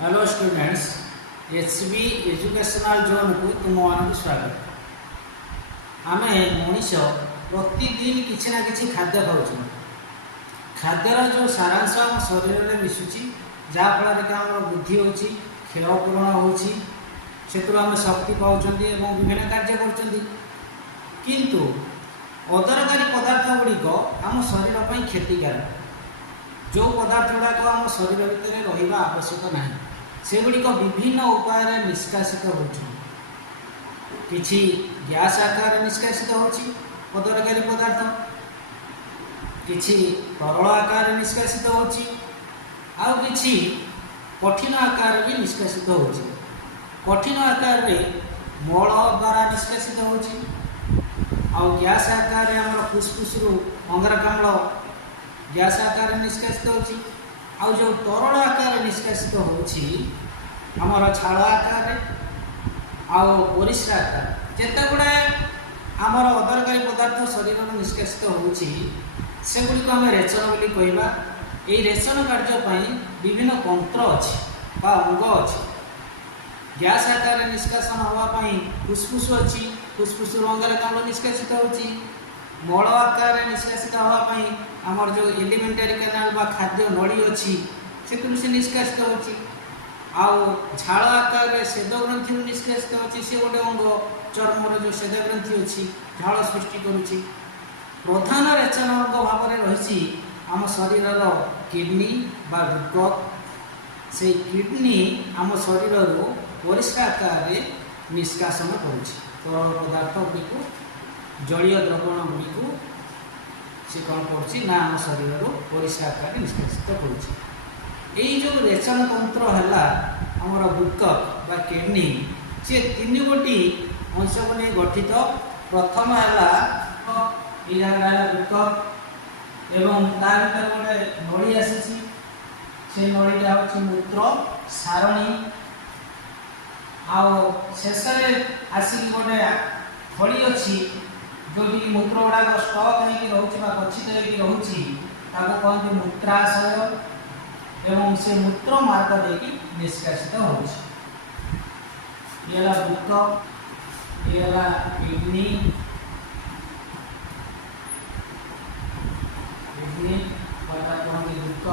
Hello students, HB educational zone को तुम मान स्वागत। आम मनीष प्रतिदिन किसी ना कि खाद्य खाऊ। खाद्यर जो सारांश आम शरीर में मिसुची जहाँफल कि आम बुद्धि हो खेल पूरण होम शक्ति पाँच विभिन्न कार्य किंतु अदरकारी पदार्थ गुड़िक आम शरीर पर क्षतिकारक। जो पदार्थ गुड़ाक आम शरीर भितर रहा आवश्यक ना से गुड़िक विभिन्न उपाय निष्कासित होछि। गैस आकार निष्कासित होछि अदरकारी पदार्थ, किछि तरल आकार निष्कासित होछि आउ किछि कठिन आकार भी निष्कासित होछि। कठिन आकार रे मल द्वारा निष्कासित होछि आउ गैस आकार आम फुसफुस अंगारकाम्ल गैस आकार निष्कासित होछि। आउ जो तरल आकार निष्कासित होछि आमर छाल आकार आउ परिस्रा आकार जेते गुड़ाए आमर अदरकारी पदार्थ शरीर में निष्कासित होछि से गुड़िक आम रेचन बोली कहवा। यही रेचन कार्य विभिन्न तंत्र अच्छी बा अंग अच्छी। गैस आकार निष्कासन होगापाई फुसफुस अच्छी, फुसफुस अंगारकाम्ल निष्कासित होछि। मल आकार निष्कासित होगापाई आमर जो एलिमेंटरी कैनाल बा खाद्य नली अच्छी से निष्कासित होछि। आउ झाड़ आकार सेद ग्रंथि निष्कासित होछि से गोटे अंग चर्मर जो सेद ग्रंथि अच्छी झाड़ सृष्टि करुछि। प्रधान रेचन अंग भाव में रही आम शरीर किडनी बा वृक्क। से किडनी आम शरीर परिस्रा आकार निष्कासन करुछि तरल पदार्थ गुड़ी जलीय द्रवण गुड़ी से कौन कर आम शरीर परिस्रा आकार निष्कासित करुछि। यही जो रेचन तंत्र है आमर वृक्क बा किडनी सी तीन गोटी अंश को नहीं गठित। प्रथम है वृक्क एवं ता भर गोटे नली आसी से नलीटा हूँ मूत्र सारणी शेष आसिक गोटे थली अच्छी जो मूत्र गुड़ाक स्टक गच्छित रोचे कहते मूत्राशय एवं से मूत्र मार्ग देकी निष्कासित होछि। वृक्क किडनी कहते वृक्क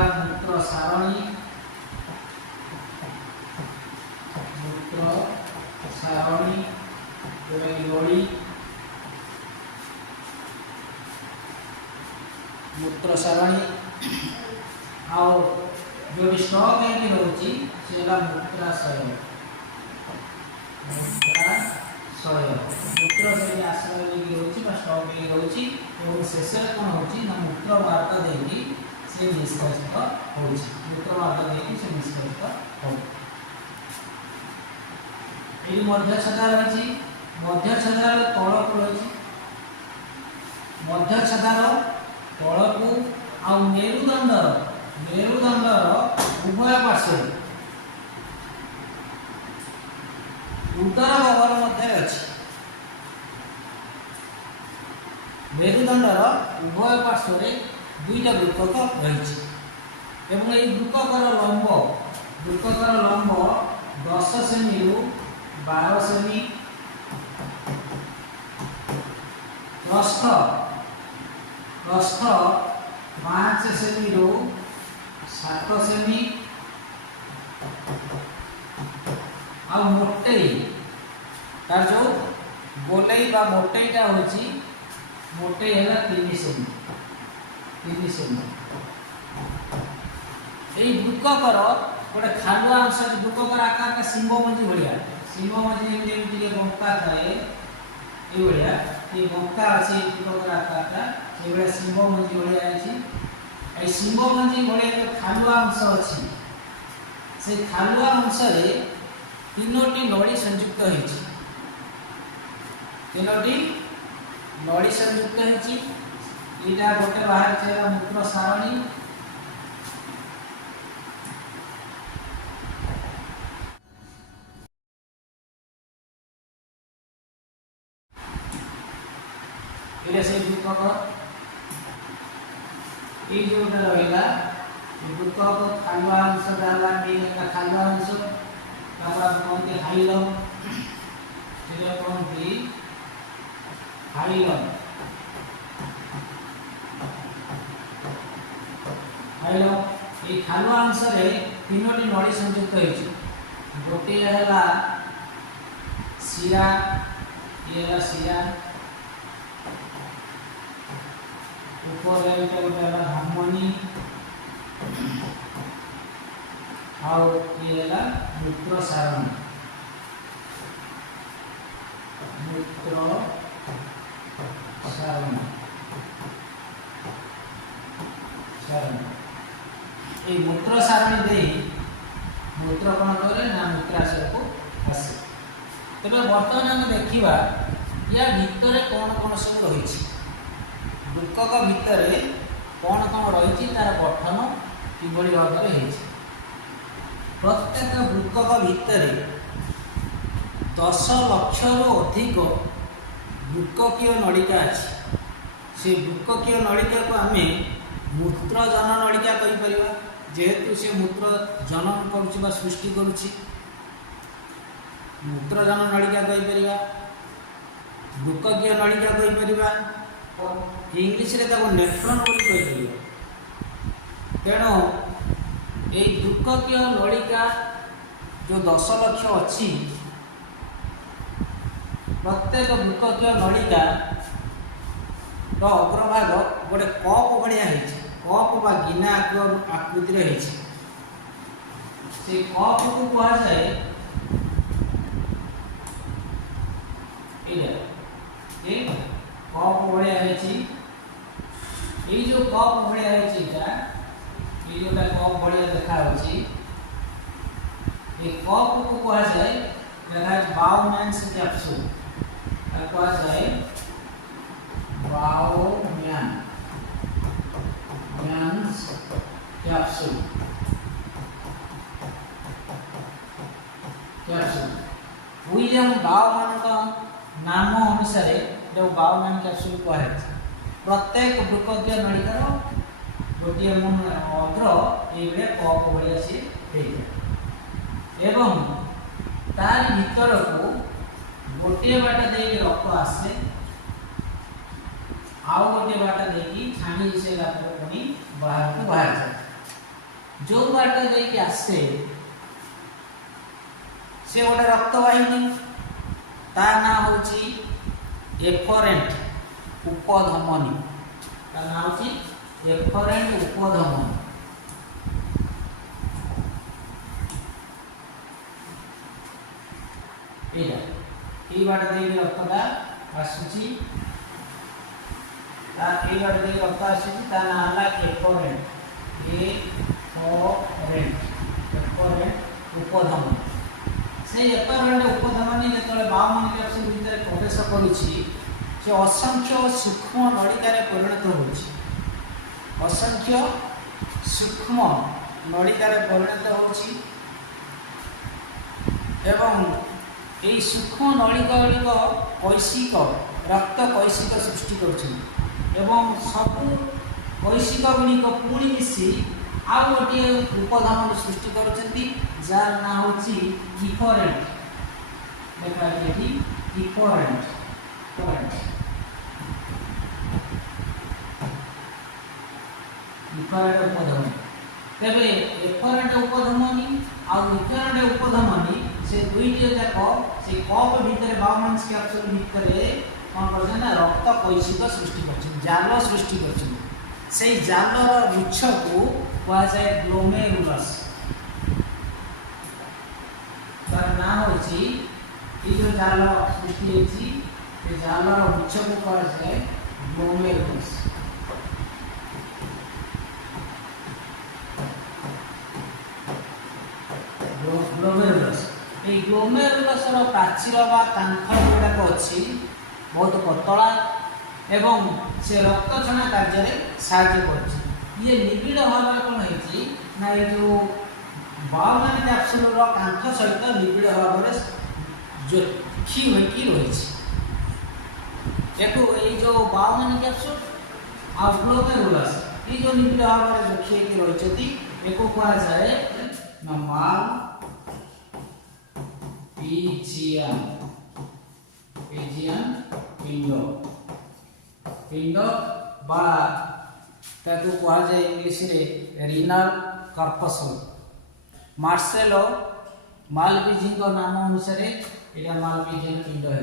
मूत्र सारणी नली मूत्र सारणी आउ जो स्टक है रोचे मूत्राशय मूत्र से आश्रय रोचे स्टक रोचे और शेष कौन हो मूत्र मार्ग देकी से निष्कासित हो मूत्र मार्ग देकी से निष्कासित हो। ये मध्य छेदा रही मध्य छेदार तल को रही मध्य छेदार तल को आउ मेरुदंडर उभय पार्श्व उदर गहर मध्य अच्छी। मेरुदंडर उभय पार्श्व दुईटा वृक्क रही एवं ये वृक्कर लंब 10 सेमी रु 12 सेमी प्रस्थ 5 सेमी रु 7 सेमी आ मोटई तार जो गोलई बा मोटईटा होची मोटई है 3 सेमी। यही वृक्कर गोटे खालुआ अंश वृक्कर आकार का शिंब मझी भाया शिंब मझी बंका थाए ये बंका अच्छी वृक्कर आकार से शिंब मझी भाया शिंब मझी भाया जो खालुआ अंश अच्छी से खालुआ अंश तीनोटी नड़ी संयुक्त होती नड़ी संयुक्त होती यहाँ गोटे बाहर मूत्र सारणी से ये जोटा रहिला वृक्कक खालुआ अंश डाला मेन खालुआ अंश तापर कोनते हाइलम सेटा कोनती हाइलम हाइलम ये खालुआ अंश रे तीनोटी नड़ी संयुक्त होइछि गोटे हला शिरा ये हला शिरा ऊपर एटा गोटे हला धमनी आउ ये हला मूत्र सारणी ये मूत्र सारणी दे मूत्र कौन करे ना मूत्राशय को आसे तबे वर्तमान हम देखिबा या भितर कौन कौन सब रही वृक्कक भितर कौन कौन रही तार गठन किभली भाव में प्रत्येक वृक्कक भितर 10 लाख रु अधिक वृक्ककीय नलिका अच्छी से वृक्ककीय नलिका को आम मूत्र जन नलिका कहीपर जेहेतु से मूत्र जनन करुच्ची सृष्टि करुच्ची मूत्र जन नलिका कहीपर वृक्ककीय नलिका कहीपर इंग्लीश नेफ्रॉन कहीपर तेणु ये वृक्ककीय नलिका जो 10 लाख अच्छी प्रत्येक वृक्ककीय नलिका अग्रभाग गोटे कप भाया कप बा गिना आकृति से कप को कह जाए ये कप भाया ये जो कप भाया ये जोटा कप भाया देखा ये कप को कह जाए देखा बाउमैन्स कैप्सूल कह जाए बाउमैन्स कैप्सूल विलियम बाउमैन का नाम अनुसार जो बाउमैन कैप्सूल कह प्रत्येक वृक्ककीय नलिकार गोटे अग्र ये कप भाया सी एवं तार भीतर को गोटे बाट दे रक्त आसे आउ गोटे बाट दे छाणी से पुणी बाहर को बाहर जाए जो बाट दे आसे से गोटे रक्तवाहिनी ता ना होची एफरेंट उपधमनी ता ना होची एफरेंट उपधमनी ये बाट दे रक्तटा आसुची ता ए बाट दे रक्त आसुची ता ना हला एफरेंट उपधमनी से एफरेंट उपधमनी जेतले बाउमैन कैप्सूल भीतर प्रवेश करूची से असंख्य सूक्ष्म नलिका रे परिणत होची असंख्य सूक्ष्म नलिका रे परिणत होची एवं यही सूक्ष्म नलिका कैशिक रक्त कैशिक सृष्टि कर सब कैशिक गुड़िक पुणी मिसी आउ गोटे उपधमनी सृष्टि कर जार ना हूँ इफरेंट देखा इफरेंट उपधमनी तेरे एफरेंट उपधमनी आउ इफरेंट उपधमनी से दुईटी जाक से कप भितर बाउमैन्स कैप्सूल भितर कौन कर रक्त कैशिक सृष्टि कर जाल सृष्टि कर जालर गुच्छ को कह जाए ग्लोमेरुलस तार ना होची जो जाल सृष्टि होची जालर गुच्छ को कह जाए ग्लोमेरुलस ग्लोमेरुलस ये ग्लोमेरुलस प्राचीर बा कांथ गुड़ाक अच्छी बहुत पतला एवं से रक्त छणा कार्य साहाय्य कर ये निबिड़ भाव कौन है ना ये जो बाउमैन कैप्सूल कांथ सहित निबिड़ भाव में जोखी रही देखो ये जो बाउमैन कैप्सूल आ ग्लोमेरुलस ये जो निबिड़ भाव में देखिए रही एक कहा जाए ना माल पीजियन पिंड पिंड बा ताको कहा जाए इंग्लिश रे रीनल कर्पसल मार्सेलो मालपीजी नाम अनुसार ये मालपीजियन पिंड है।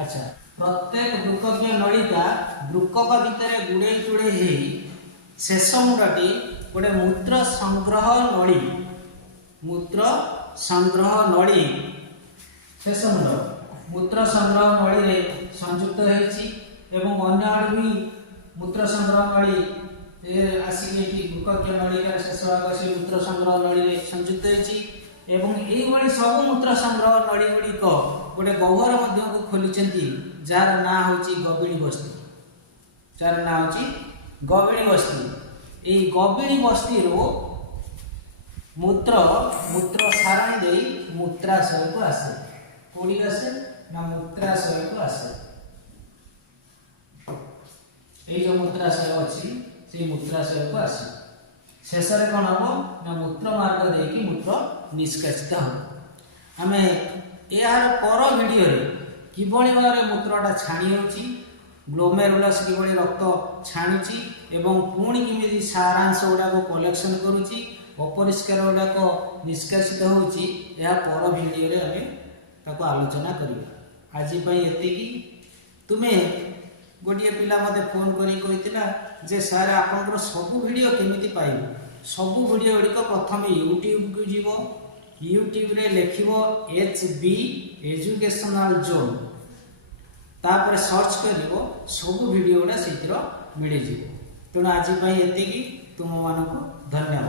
अच्छा प्रत्येक वृक्ककीय नलिका वृक्कक भितर गुड़े गुड़े हो शेष मुंडटी गोटे मूत्र संग्रह नली शेष मुंड मूत्र संग्रह नली रे संयुक्त एवं अन्य आड़ भी मूत्र संग्रह नली आसिक वृक्ककीय नलिकार शेष भाग से मूत्र संग्रह नली रे संयुक्त एवं यही सब मूत्र संग्रह नली गुड़िक गोटे गह्वर को खोली जार ना हूँ गबिणी बस्ती जार ना हूँ गबिणी बस्ती यही गबिणी बस्ती मूत्र मूत्र सारणी दे मूत्राशय को आसे कौड़ी आसे ना मूत्राशय को आसे ये जो मूत्राशय अच्छी से मूत्राशय को आसे शेष में कौन हम ना मूत्र मार्ग देकी मूत्र निष्कासित हम आम यार पर वीडियो किभली भाव में मूत्रटा छाणी होची ग्लोमेरुलस किभली रक्त छाणुची एवं पुणी किमिति सारांश गुड़ाक कलेक्शन करुची अपरिष्कार गुड़ाक निष्कासित होची या पर वीडियो रे आमे ताको आलोचना करिबा। आज पई एतिकी तुमे गोटिए पिला मते फोन करी कहितिला जे सर आपनकर सब वीडियो केमिति पाइबो सब वीडियो गुड़िक प्रथम यूट्यूब को जीवो यूट्यूब रे लिखिबो HB एजुकेशनल जोन तापर सर्च करिवो सब वीडियो गुड़ा से मिल जाए। तेणु आज एतिकी तुम मानक धन्यवाद।